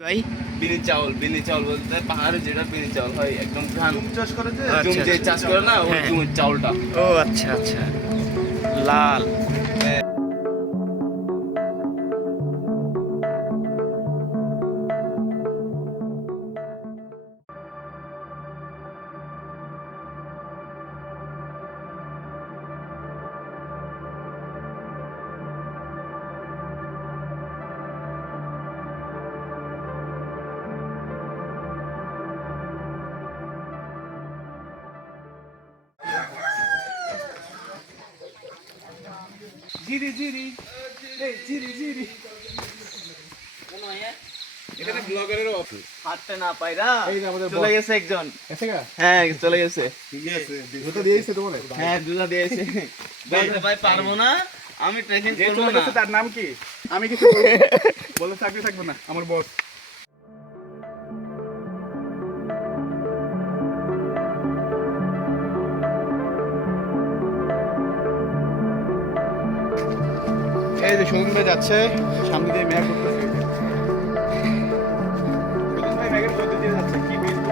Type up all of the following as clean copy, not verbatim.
ভাই বিনি চাউল বলতে পাহাড়ে যেটা বিনি চাউল হয় একদম ধান চাষ করে যে আচ্ছা, জমি যে আচ্ছা। চাষ করে না ওই হ্যাঁ। জমির চাউলটা। ও আচ্ছা আচ্ছা, লাল। জিরি জিরি এই জিরি জিরি এখানে ব্লগারেরও অফিস হাঁটতে না পাইরা এই যে আমাদের চলে boss। গেছে একজন। এসে গা হ্যাঁ চলে গেছে। ঠিক আছে জুতো দিয়েছে তোমার হ্যাঁ দুলা দিয়েছে। বলতে ভাই পারবো না, আমি ট্রেকিং যে করবো চলে না। গেছে তার নাম কি আমি কিছু বলে চাকরি থাকবো না আমার বস। এই যে সৌম ভাই যাচ্ছে সামনে দিয়ে মেঘ করতেছে। সৌম ভাই মেঘের মধ্যে দিয়ে যাচ্ছে কি বলবো।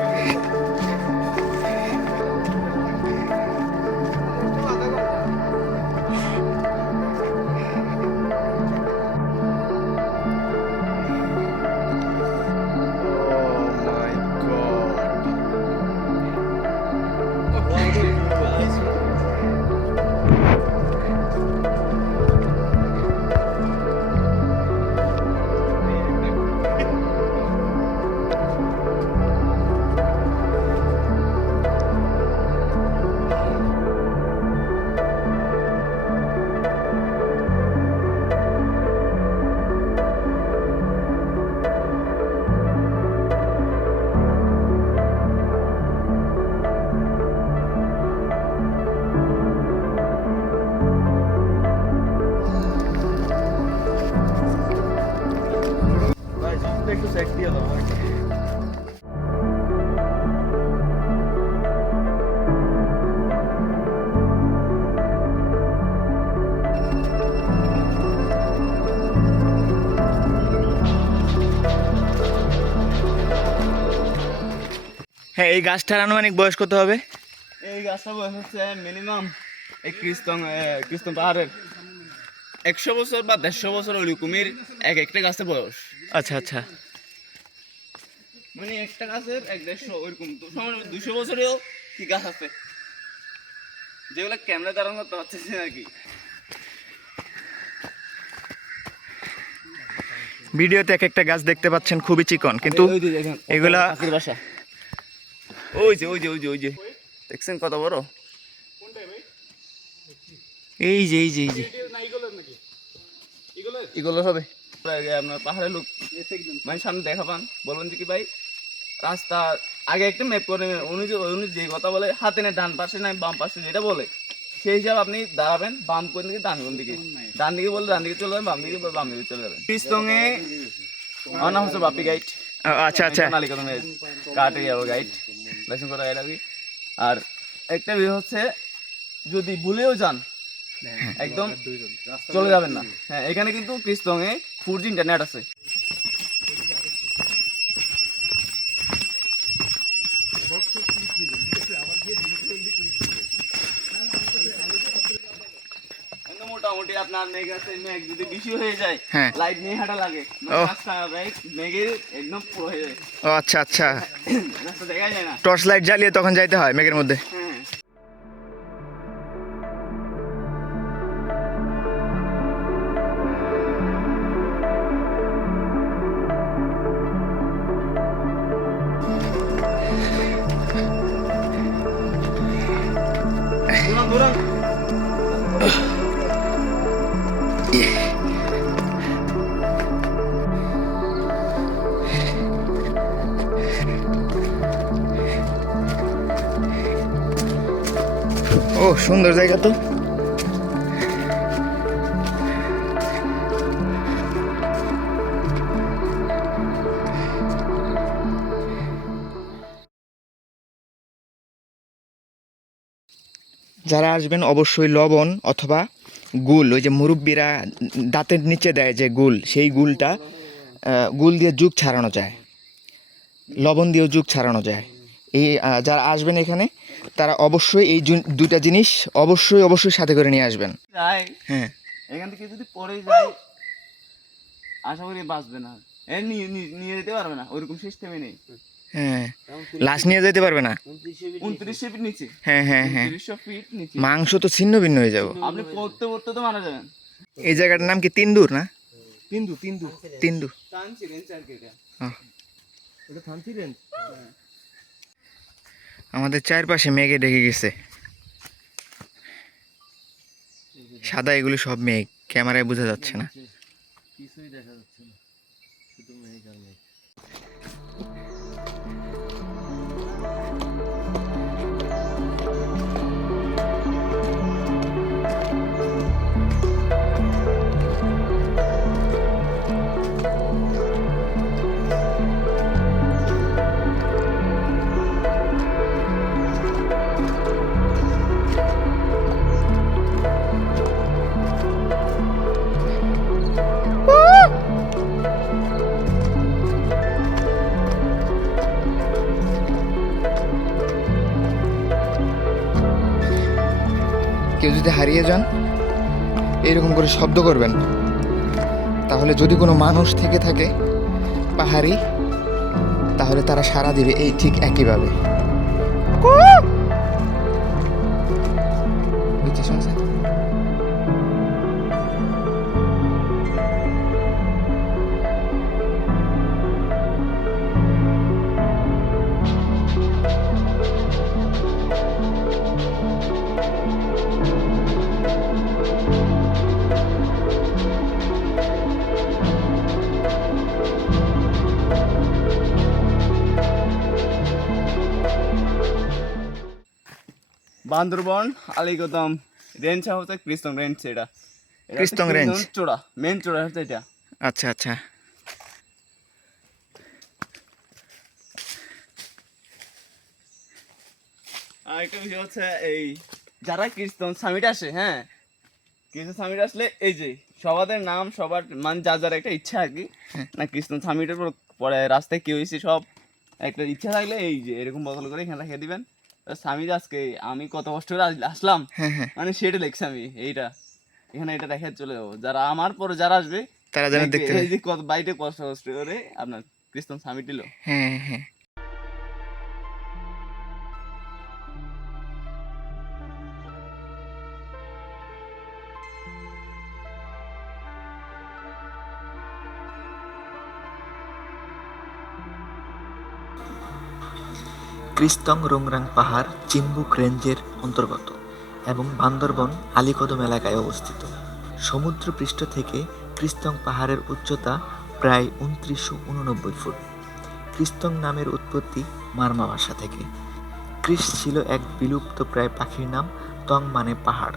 ভাই জুতো একটু সেক দিয়ে দাও আমাকে। হ্যাঁ, এই গাছটার আনুমানিক বয়স কত হবে? এই গাছটা বয়স হচ্ছে মিনিমাম এই কৃষ্ণ পাহাড়ের 100 বছর বা 150 বছর ওইরকমের এক একটা গাছের বয়স। আচ্ছা আচ্ছা, মানে একটা গাছের 150 ওইরকম তো 200 বছরেও কি গাছ আছে যেগুলো ক্যামেরা ধারণ করতে পারছে আর কি। ভিডিওতে এক একটা গাছ দেখতে পাচ্ছেন খুবই চিকন, কিন্তু ওই যে দেখেন এগুলা পাখির বাসা, ওই যে দেখছেন কত বড়। এই যে না ইগলের নাকি ইগলের এগুলো হবে আপনার পাহাড়ের লোক মানে সামনে দেখা পান বলবেন যে কি ভাই রাস্তা আগে একটা ম্যাপ করে নেবেন। উনি যে কথা বলে হাতে না ডান পাশে না বাম পাশে যেটা বলে সেই হিসাবে আপনি দাঁড়াবেন বাম কোন দিকে কোন দিকে। ডান দিকে বলে ডান দিকে চলে যাবেন, বাম দিকে বলে বাম দিকে চলে যাবেন। কৃষ্ণে আমার নাম হচ্ছে বাপি গাইড। আচ্ছা আচ্ছা, মালিকানের কাটে যাবো গাইড, লাইসেন্স করা গাইড আর কি। আর একটা বিষয় হচ্ছে যদি ভুলেও যান একদম চলে যাবেন না। হ্যাঁ এখানে কিন্তু কৃষ্ণে 4G ইন্টারনেট আছে। মোটামুটি আপনার মেঘ আছে, মেঘ যদি বেশি হয়ে যায় হ্যাঁ। লাইট নিয়ে হাঁটা লাগে, ও। রাস্তা মেঘের একদম পুরো হয়ে যায়, ও আচ্ছা আচ্ছা, রাস্তা দেখা যায় না। টর্চ লাইট জ্বালিয়ে তখন যাইতে হয় মেঘের মধ্যে। হ্যাঁ দূরান ও সুন্দর জায়গা তো। যারা আসবেন অবশ্যই লবণ অথবা গুল, ওই যে মুরব্বীরা দাঁতের নিচে দেয় যে গুল, সেই গুলটা গুল দিয়ে যুগ ছাড়ানো যায়, লবণ দিয়েও যুগ ছাড়ানো যায়। এই যারা আসবেন এখানে তারা অবশ্যই এই দুইটা জিনিস অবশ্যই সাথে করে নিয়ে আসবেন। যাই হ্যাঁ, এখান থেকে যদি পরে যাই আশা করি বাঁচবে না, নিয়ে যেতে পারবে না, ওইরকম সিস্টেমে নেই। হ্যাঁ, লাশ নিয়ে যেতে পারবে না। 2900 ফিট নিচে, হ্যাঁ হ্যাঁ হ্যাঁ, 2900 ফিট নিচে মাংস তো ছিন্ন ভিন্ন হয়ে যাব। আপনি পড়তে পড়তে তো মারা যাবেন। এই জায়গাটার নাম কি তিনদুর না? তিন্দু তিনদু। টানছি রেঞ্জ আর কি এটা। এটা থানচি রেঞ্জ। আমাদের চারপাশে মেঘে ঢেকে গেছে, সাদা, এগুলো সব মেঘ, ক্যামেরায় বোঝা যাচ্ছে না। কিছুই দেখা যাচ্ছে না, শুধু মেঘ আর মেঘ। কেউ যদি হারিয়ে যান এরকম করে শব্দ করবেন, তাহলে যদি কোনো মানুষ থেকে থাকে পাহাড়ি, তাহলে তারা সাড়া দিবে এই ঠিক একইভাবে। বুঝতে শুনছেন? বান্দরবন আলীকদম রেঞ্জ হচ্ছে কৃষ্ণ রেঞ্জ, এটা কৃষ্ণ রেঞ্জ চূড়া, মেন চূড়া হচ্ছে এটা। আচ্ছা আচ্ছা, আর একটা বিষয় হচ্ছে এই যারা কৃষ্ণ সামিট আসে, হ্যাঁ কৃষ্ণ সামিট আসলে এই যে সবাদের নাম সবার মানে যার একটা ইচ্ছা আর কি, না কৃষ্ণ সামিটের পরে রাস্তায় কি হয়েছে সব একটা ইচ্ছা থাকলে এই যে এরকম বদল করে এখানে রেখে দিবেন। স্বামীর আজকে আমি কত কষ্ট করে আসলাম, হ্যাঁ হ্যাঁ, মানে সেটা লিখছি আমি এইটা এখানে, এটা রেখে চলে যাবো। যারা আমার পরে যারা আসবে তারা যেন দেখতে পায়। এই যে কত বাইরে কষ্ট কষ্ট করে আপনার কৃষ্ণ সামিট দিল। হ্যাঁ হ্যাঁ, ক্রিস্তং রোংরাং পাহাড় চিম্বুক রেঞ্জের অন্তর্গত এবং বান্দরবন আলীকদম এলাকায় অবস্থিত। সমুদ্রপৃষ্ঠ থেকে ক্রিস্তং পাহাড়ের উচ্চতা প্রায় 2989 ফুট। ক্রিস্তং নামের উৎপত্তি মারমা ভাষা থেকে। ক্রিস ছিল এক বিলুপ্ত প্রায় পাখির নাম, তং মানে পাহাড়,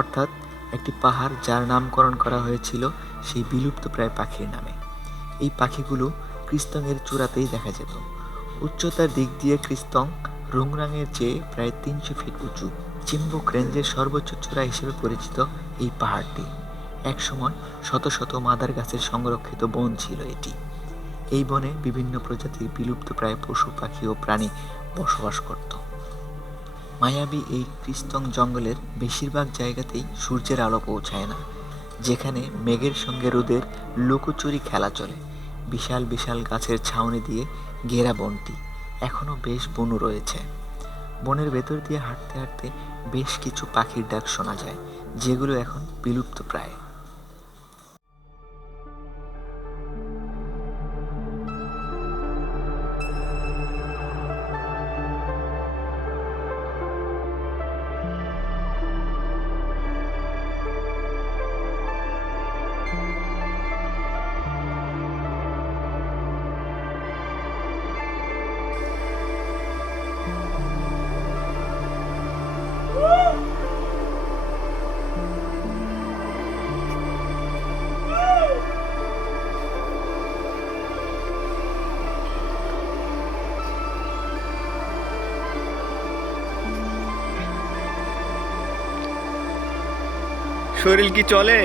অর্থাৎ একটি পাহাড় যার নামকরণ করা হয়েছিল সেই বিলুপ্ত প্রায় পাখির নামে। এই পাখিগুলো ক্রিস্তংয়ের চূড়াতেই দেখা যেত। উচ্চতার দিক দিয়ে ক্রিস্তং রোংরাংয়ের চেয়ে প্রায় 300 ফিট উঁচু। চিম্বুক রেঞ্জের সর্বোচ্চ চূড়া হিসেবে পরিচিত এই পাহাড়টি। একসময় শত শত মাদার গাছের সংরক্ষিত বন ছিল এটি। এই বনে বিভিন্ন প্রজাতির বিলুপ্ত প্রায় পশু পাখি ও প্রাণী বসবাস করত। মায়াবী এই ক্রিস্তং জঙ্গলের বেশিরভাগ জায়গাতেই সূর্যের আলো পৌঁছায় না, যেখানে মেঘের সঙ্গে রোদের লুকোচুরি খেলা চলে। বিশাল বিশাল গাছের ছাউনি দিয়ে ঘেরা বনটি এখনো বেশ বনু রয়েছে। বনের ভেতর দিয়ে হাঁটতে হাঁটতে বেশ কিছু পাখির ডাক শোনা যায়, যেগুলো এখন বিলুপ্ত প্রায়। শরীর কি চলে?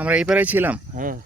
আমরা এই পাড়ায় ছিলাম। হ্যাঁ